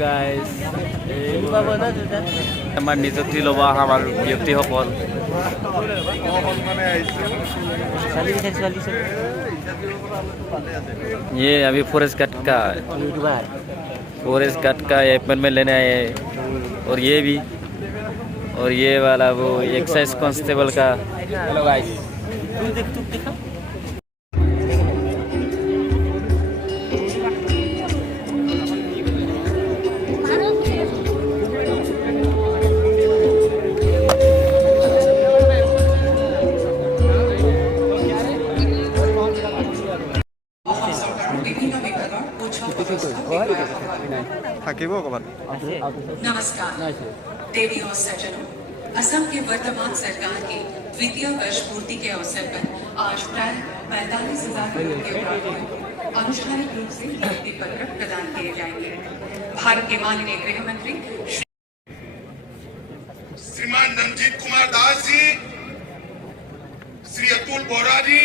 Guys আমাৰ নিযুক্তি ল'বা আমাৰ ব্যক্তিসকল ये अभी फॉरेस्ट गार्ड का अपॉइंटमेंट लेने आए हैं और ये भी और ये वाला वो एक्साइज कांस्टेबल का। हेलो गाइस नमस्कार देवी और सज्जनों, असम के वर्तमान सरकार के द्वितीय वर्ष पूर्ति के अवसर पर आज प्राय 45,000 करोड़ के अपराधियों को आनुष्ठानिक रूप से नियुक्ति पत्र प्रदान किए जाएंगे। भारत के माननीय गृह मंत्री श्रीमान रणजीत कुमार दास जी, श्री अतुल बोरा जी,